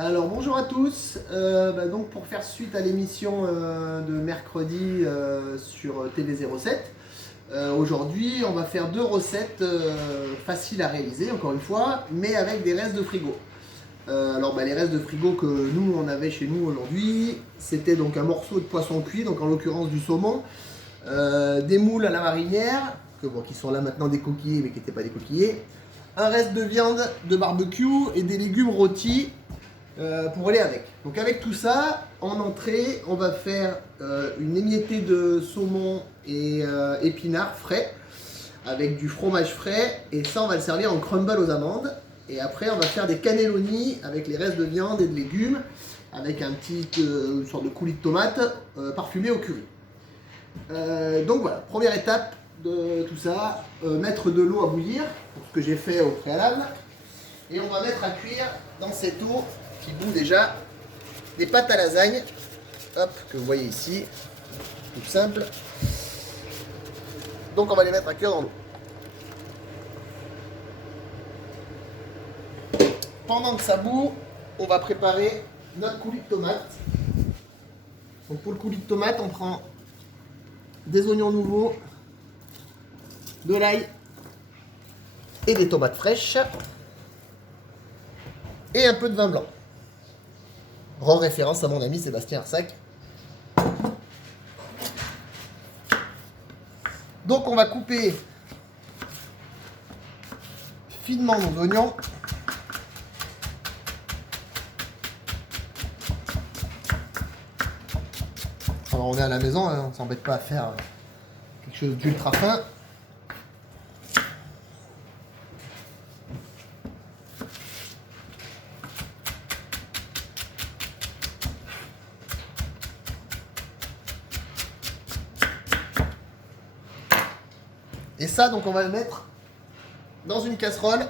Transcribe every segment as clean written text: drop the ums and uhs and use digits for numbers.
Alors bonjour à tous. Donc pour faire suite à l'émission de mercredi sur TV07, aujourd'hui on va faire deux recettes faciles à réaliser encore une fois, mais avec des restes de frigo. Les restes de frigo que nous on avait chez nous aujourd'hui, c'était donc un morceau de poisson cuit, donc en l'occurrence du saumon, des moules à la marinière, qui sont là maintenant décoquillés mais qui n'étaient pas décoquillés, un reste de viande de barbecue et des légumes rôtis pour aller avec. Donc avec tout ça, en entrée, on va faire une émiettée de saumon et épinards frais avec du fromage frais, et ça on va le servir en crumble aux amandes. Et après on va faire des cannelloni avec les restes de viande et de légumes avec une sorte de coulis de tomate parfumé au curry. Donc voilà, première étape de tout ça, mettre de l'eau à bouillir, pour ce que j'ai fait au préalable, et on va mettre à cuire dans cette eau qui bout déjà des pâtes à lasagne, hop, que vous voyez ici, tout simple. Donc on va les mettre à cuire dans l'eau. Pendant que ça bout, on va préparer notre coulis de tomate. Donc pour le coulis de tomate, on prend des oignons nouveaux, de l'ail et des tomates fraîches et un peu de vin blanc. Rend référence à mon ami Sébastien Arsac. Donc on va couper finement nos oignons. Alors on est à la maison, hein, on ne s'embête pas à faire quelque chose d'ultra fin. Et ça, donc on va le mettre dans une casserole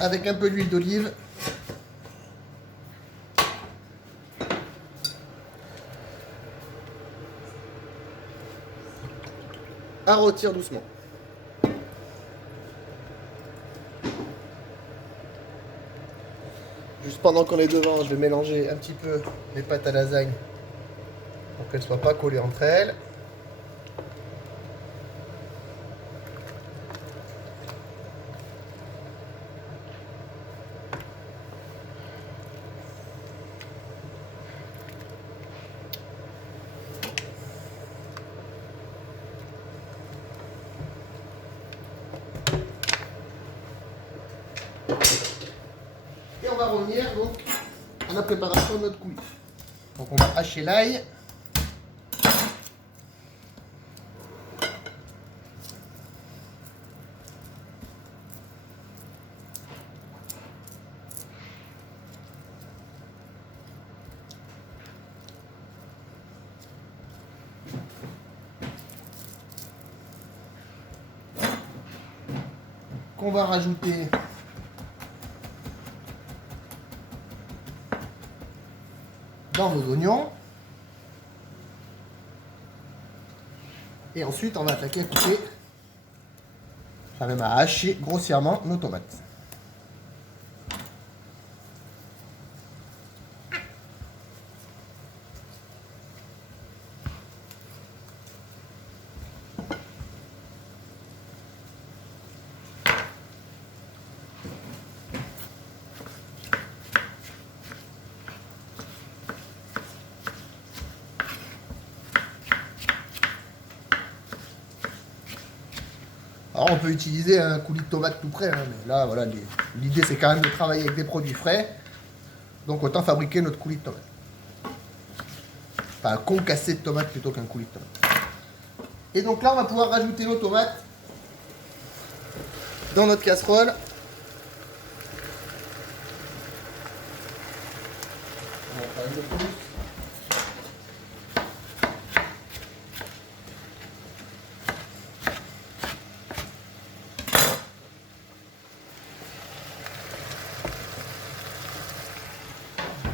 avec un peu d'huile d'olive. À rôtir doucement. Juste pendant qu'on est devant, je vais mélanger un petit peu les pâtes à lasagne pour qu'elles ne soient pas collées entre elles. Et on va revenir donc à la préparation de notre coulis. Donc on va hacher l'ail. Qu'on va rajouter dans nos oignons. Et ensuite, on va attaquer à couper, enfin même à hacher grossièrement nos tomates. Alors on peut utiliser un coulis de tomate tout prêt, hein, mais là voilà, l'idée c'est quand même de travailler avec des produits frais, donc autant fabriquer notre coulis de tomate. Enfin un concassé de tomate plutôt qu'un coulis de tomate. Et donc là on va pouvoir rajouter nos tomates dans notre casserole. On va faire un peu plus.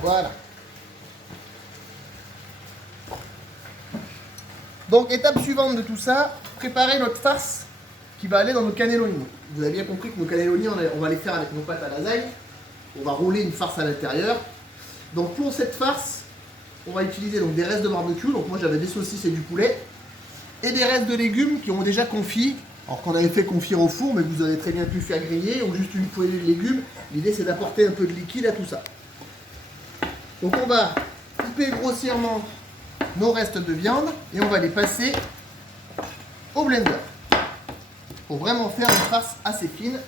Voilà. Donc étape suivante de tout ça, préparer notre farce qui va aller dans nos cannelloni. Vous avez bien compris que nos cannelloni, on va les faire avec nos pâtes à lasagne. On va rouler une farce à l'intérieur. Donc pour cette farce, on va utiliser donc des restes de barbecue. Donc moi j'avais des saucisses et du poulet. Et des restes de légumes qui ont déjà confit. Alors qu'on avait fait confire au four, mais que vous avez très bien pu faire griller, ou juste une poêlée de légumes. L'idée c'est d'apporter un peu de liquide à tout ça. Donc on va couper grossièrement nos restes de viande et on va les passer au blender. Pour vraiment faire une farce assez fine.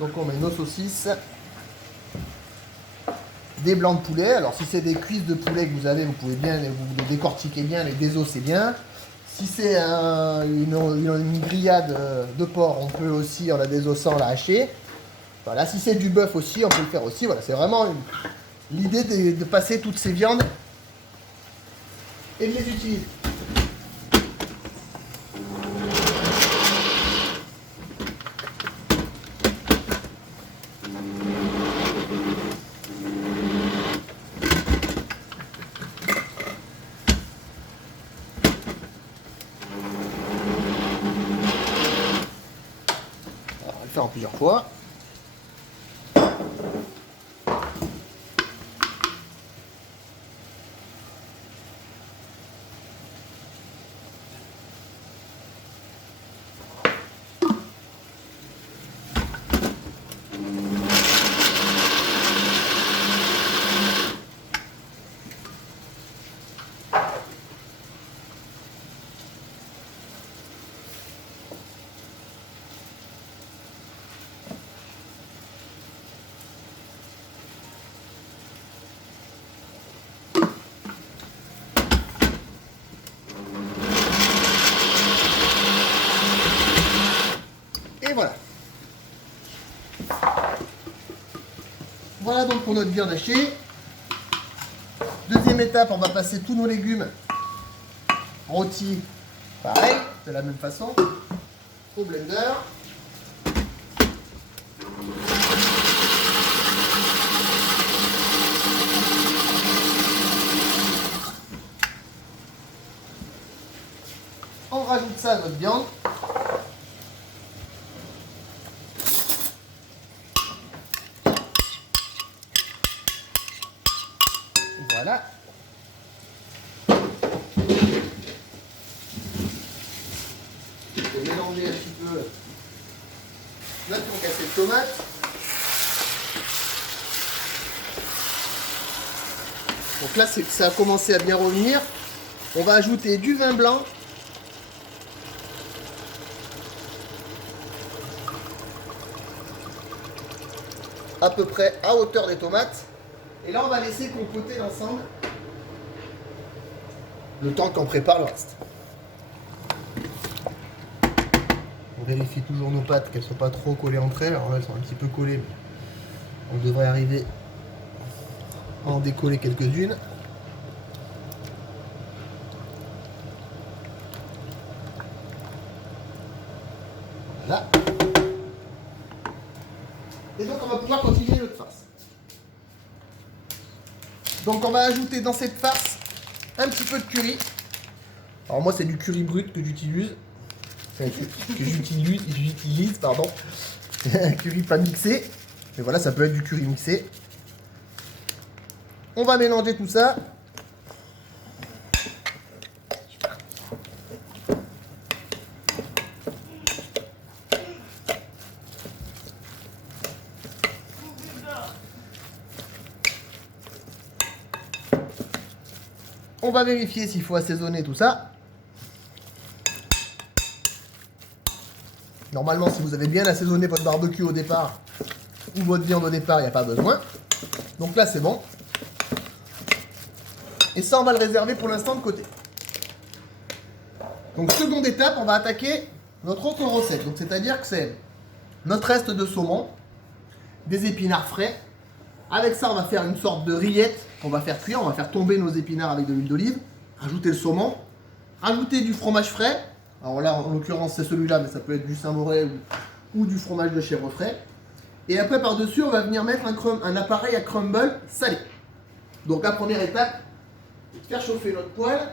Donc on met nos saucisses, des blancs de poulet. Alors si c'est des cuisses de poulet que vous avez, vous pouvez bien vous les décortiquer bien, les désosser bien. Si c'est une grillade de porc, on peut aussi en la désossant la hacher. Voilà, si c'est du bœuf aussi, on peut le faire aussi. Voilà, c'est vraiment l'idée de passer toutes ces viandes et de les utiliser. Alors, on va le faire en plusieurs fois. Et voilà. Voilà donc pour notre viande hachée. Deuxième étape, on va passer tous nos légumes rôtis, pareil, de la même façon, au blender. On rajoute ça à notre viande. Voilà. Je vais mélanger un petit peu notre concassé de tomate. Donc là, ça a commencé à bien revenir. On va ajouter du vin blanc. À peu près à hauteur des tomates. Et là, on va laisser compoter l'ensemble le temps qu'on prépare le reste. On vérifie toujours nos pâtes qu'elles ne sont pas trop collées entre elles. Alors là, elles sont un petit peu collées, mais on devrait arriver à en décoller quelques-unes. Voilà. Et donc, on va pouvoir continuer notre farce. Donc on va ajouter dans cette farce un petit peu de curry. Alors moi c'est du curry brut que j'utilise. Enfin, que j'utilise, pardon. Un curry pas mixé. Mais voilà, ça peut être du curry mixé. On va mélanger tout ça. On va vérifier s'il faut assaisonner tout ça. Normalement, si vous avez bien assaisonné votre barbecue au départ, ou votre viande au départ, il n'y a pas besoin. Donc là, c'est bon. Et ça, on va le réserver pour l'instant de côté. Donc, seconde étape, on va attaquer notre autre recette. Donc, c'est-à-dire que c'est notre reste de saumon, des épinards frais. Avec ça, on va faire une sorte de rillette qu'on va faire cuire. On va faire tomber nos épinards avec de l'huile d'olive. Rajouter le saumon. Rajouter du fromage frais. Alors là, en l'occurrence, c'est celui-là, mais ça peut être du Saint-Moré ou du fromage de chèvre frais. Et après, par-dessus, on va venir mettre un appareil à crumble salé. Donc la première étape, c'est de faire chauffer notre poêle.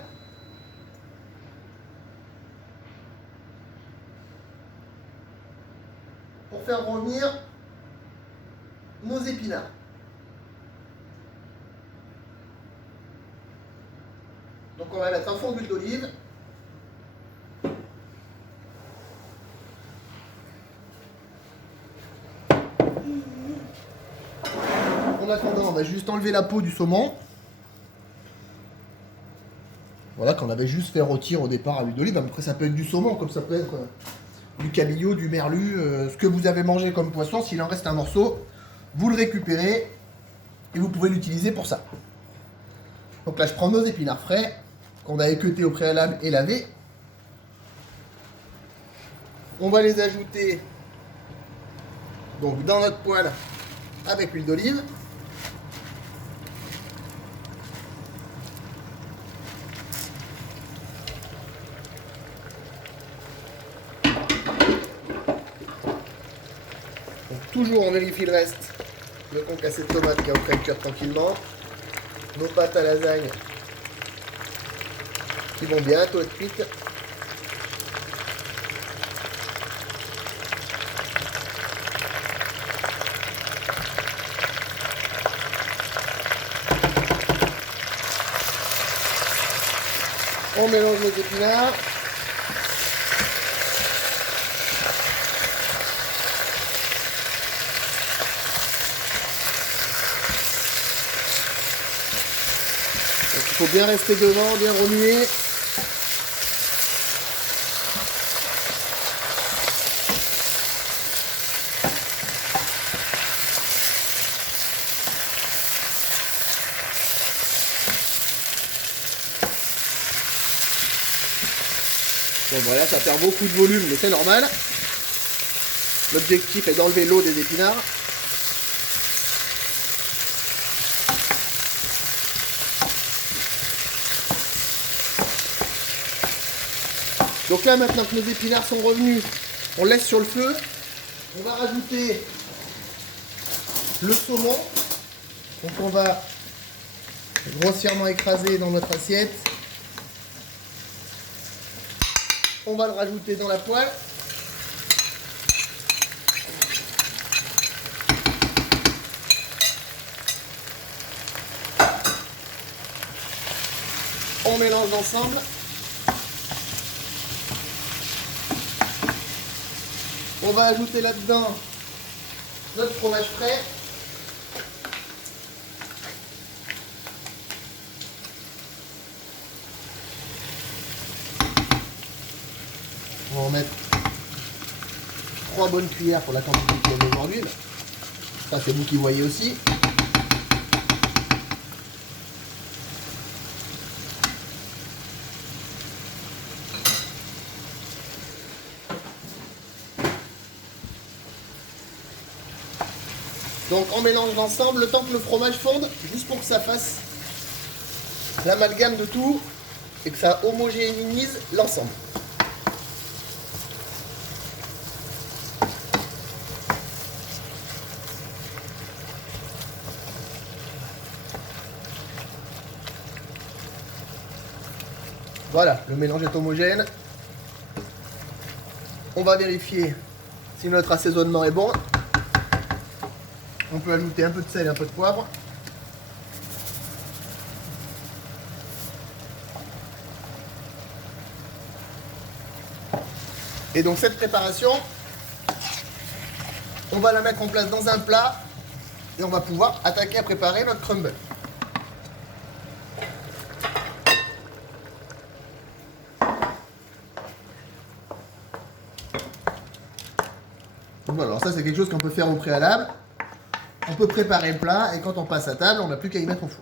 Pour faire revenir nos épinards. Donc on va mettre un fond d'huile d'olive. En attendant, on va juste enlever la peau du saumon. Voilà, qu'on avait juste fait rôtir au départ à l'huile d'olive. Après, ça peut être du saumon, comme ça peut être du cabillaud, du merlu, ce que vous avez mangé comme poisson. S'il en reste un morceau, vous le récupérez et vous pouvez l'utiliser pour ça. Donc là, je prends nos épinards frais qu'on a équeutés au préalable et lavés. On va les ajouter donc dans notre poêle avec l'huile d'olive. Donc toujours on vérifie le reste. Le concassé de tomate qui est en train de cuire tranquillement. Nos pâtes à lasagne qui vont bientôt être cuites. On mélange nos épinards. Donc, il faut bien rester devant, bien remuer. Donc voilà, ça perd beaucoup de volume, mais c'est normal. L'objectif est d'enlever l'eau des épinards. Donc là, maintenant que nos épinards sont revenus, on laisse sur le feu. On va rajouter le saumon. Donc on va grossièrement écraser dans notre assiette. On va le rajouter dans la poêle. On mélange ensemble. On va ajouter là-dedans notre fromage frais. On va en mettre 3 bonnes cuillères pour la quantité qu'il y a aujourd'hui. Ça, c'est vous qui voyez aussi. Donc on mélange ensemble le temps que le fromage fonde, juste pour que ça fasse l'amalgame de tout et que ça homogénéise l'ensemble. Voilà, le mélange est homogène. On va vérifier si notre assaisonnement est bon. On peut ajouter un peu de sel et un peu de poivre. Et donc cette préparation, on va la mettre en place dans un plat et on va pouvoir attaquer à préparer notre crumble. Voilà, alors ça c'est quelque chose qu'on peut faire au préalable. On peut préparer le plat et quand on passe à table, on n'a plus qu'à y mettre au four.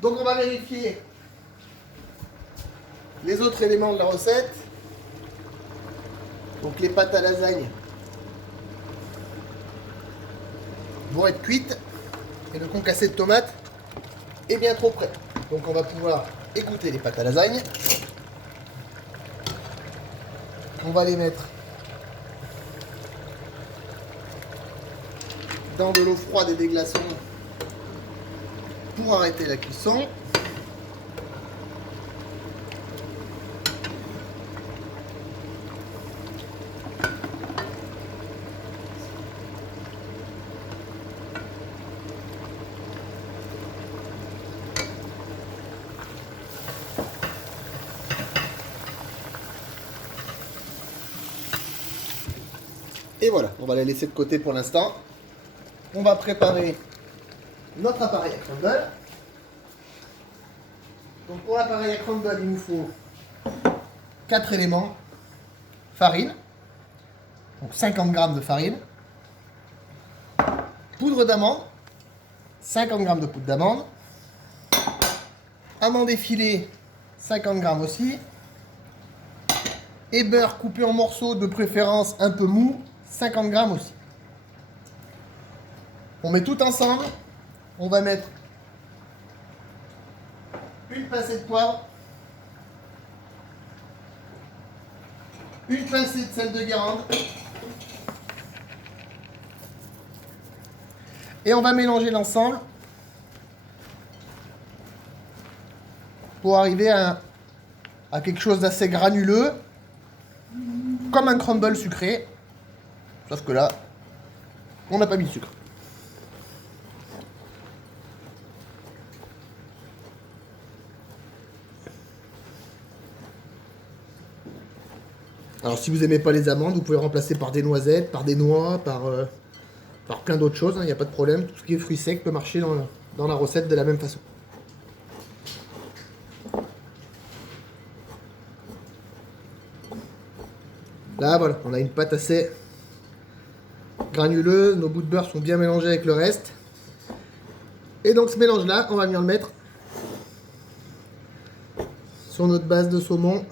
Donc on va vérifier les autres éléments de la recette. Donc les pâtes à lasagne vont être cuites. Et le concassé de tomate est bien trop prêt. Donc on va pouvoir égoutter les pâtes à lasagne. On va les mettre dans de l'eau froide et des glaçons pour arrêter la cuisson. Et voilà, on va la laisser de côté pour l'instant. On va préparer notre appareil à crumble. Donc pour l'appareil à crumble, il nous faut 4 éléments. Farine, donc 50 g de farine. Poudre d'amande, 50 g de poudre d'amande. Amandes effilées, 50 g aussi. Et beurre coupé en morceaux, de préférence un peu mou, 50 g aussi. On met tout ensemble. On va mettre une pincée de poivre, une pincée de sel de Guérande, et on va mélanger l'ensemble pour arriver à quelque chose d'assez granuleux, comme un crumble sucré, sauf que là, on n'a pas mis de sucre. Alors si vous n'aimez pas les amandes, vous pouvez remplacer par des noisettes, par des noix, par plein d'autres choses, il n'y a pas de problème. Tout ce qui est fruits secs peut marcher dans la recette de la même façon. Là voilà, on a une pâte assez granuleuse, nos bouts de beurre sont bien mélangés avec le reste. Et donc ce mélange là, on va venir le mettre sur notre base de saumon.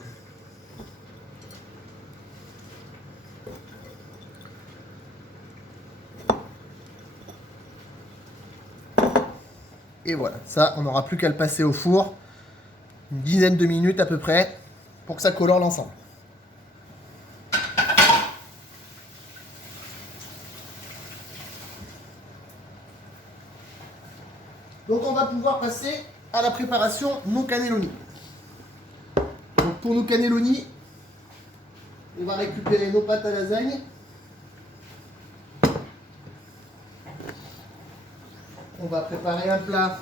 Et voilà, ça, on n'aura plus qu'à le passer au four, une dizaine de minutes à peu près, pour que ça colore l'ensemble. Donc on va pouvoir passer à la préparation nos cannelloni. Donc pour nos cannelloni, on va récupérer nos pâtes à lasagne. On va préparer un plat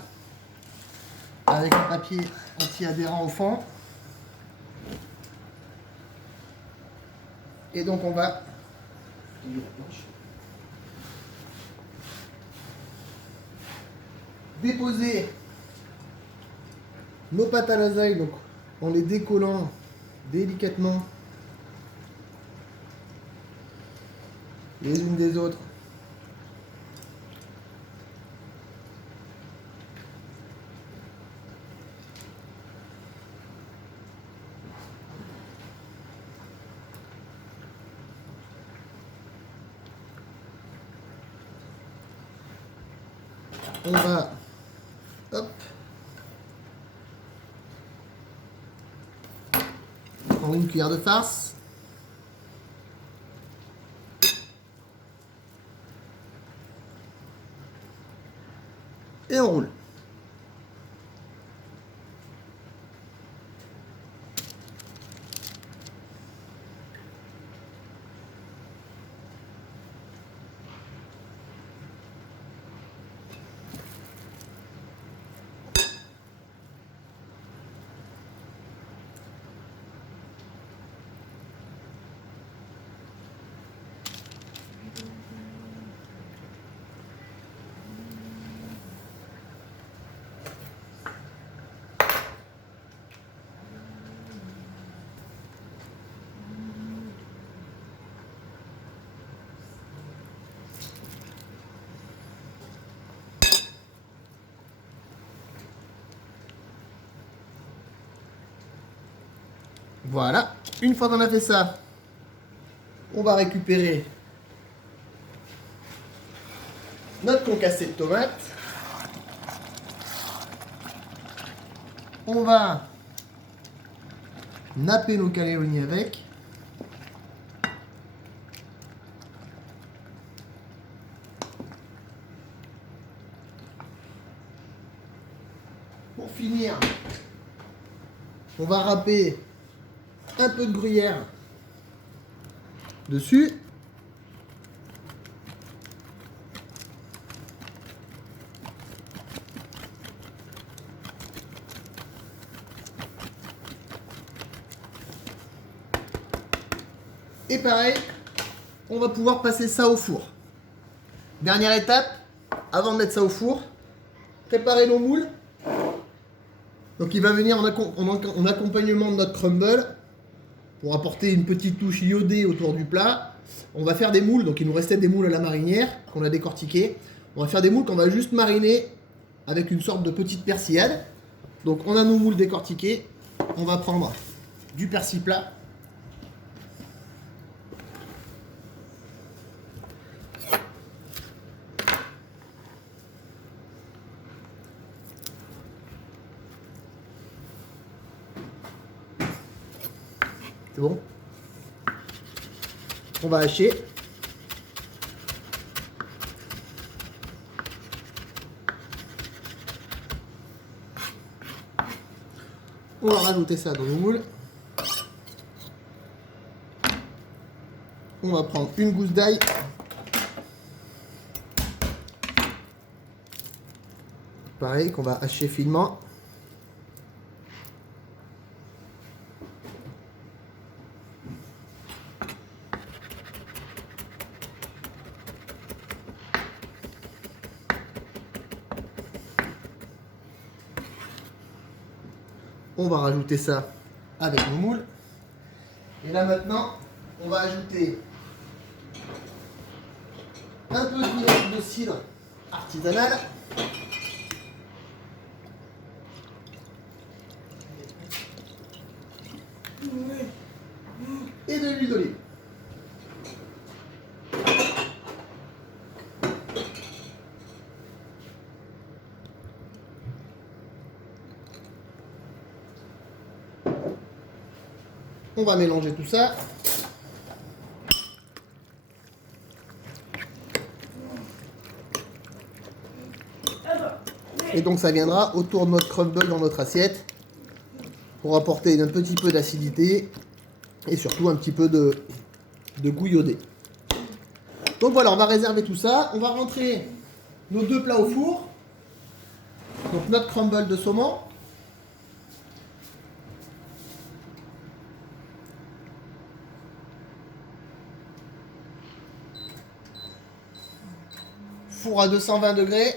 avec un papier anti-adhérent au fond. Et donc on va déposer nos pâtes à lasagne donc, en les décollant délicatement les unes des autres. On va prendre une cuillère de farce. Et on roule. Voilà, une fois qu'on a fait ça, on va récupérer notre concassé de tomates. On va napper nos cannelloni avec. Pour finir, on va râper un peu de gruyère dessus. Et pareil, on va pouvoir passer ça au four. Dernière étape, avant de mettre ça au four, préparer nos moules. Donc il va venir en accompagnement de notre crumble pour apporter une petite touche iodée autour du plat. On va faire des moules, donc il nous restait des moules à la marinière qu'on a décortiqués. On va faire des moules qu'on va juste mariner avec une sorte de petite persillade. Donc on a nos moules décortiqués, on va prendre du persil plat. C'est bon? On va hacher. On va rajouter ça dans nos moules. On va prendre une gousse d'ail. Pareil, qu'on va hacher finement. On va rajouter ça avec nos moules. Et là maintenant, on va ajouter un peu de vinaigre de cidre artisanal. Et de l'huile d'olive. On va mélanger tout ça. Et donc ça viendra autour de notre crumble dans notre assiette pour apporter un petit peu d'acidité et surtout un petit peu de goût iodé. Donc voilà, on va réserver tout ça. On va rentrer nos deux plats au four. Donc notre crumble de saumon. Four à 220 degrés.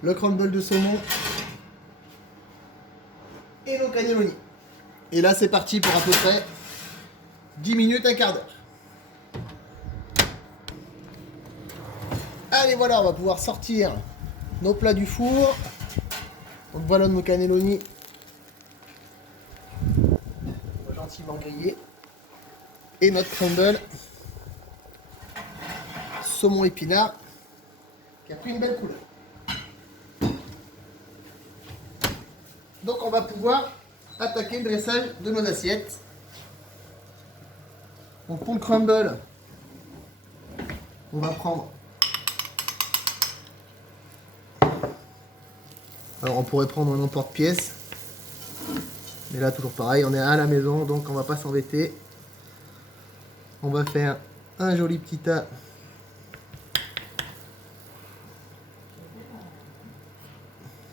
Le crumble de saumon. Et nos cannelloni. Et là c'est parti pour à peu près 10 minutes, un quart d'heure. Allez voilà, on va pouvoir sortir nos plats du four. Donc voilà nos cannelloni. On va gentiment griller. Et notre crumble saumon épinard qui a pris une belle couleur. Donc on va pouvoir attaquer le dressage de nos assiettes. Donc pour le crumble, on va prendre... Alors on pourrait prendre un emporte-pièce. Mais là toujours pareil, on est à la maison donc on va pas s'embêter. On va faire un joli petit tas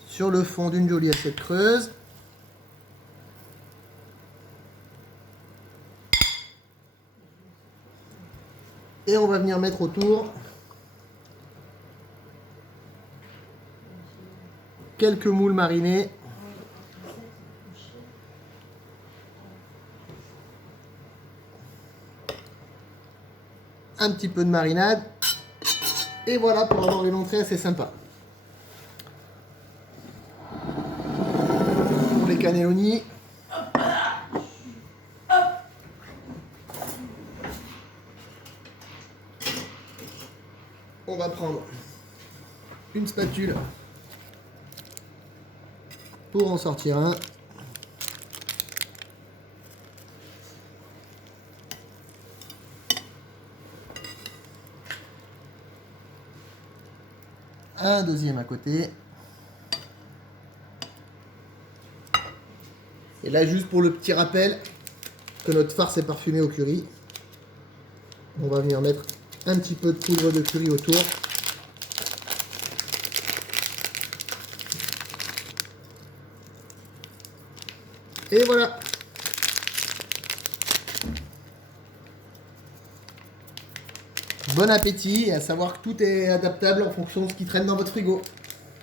sur le fond d'une jolie assiette creuse. Et on va venir mettre autour quelques moules marinés. Un petit peu de marinade. Et voilà pour avoir une entrée assez sympa. Pour les cannelloni. On va prendre une spatule pour en sortir un. Un deuxième à côté. Et là, juste pour le petit rappel que notre farce est parfumée au curry, on va venir mettre un petit peu de poudre de curry autour. Et voilà. Bon appétit, et à savoir que tout est adaptable en fonction de ce qui traîne dans votre frigo.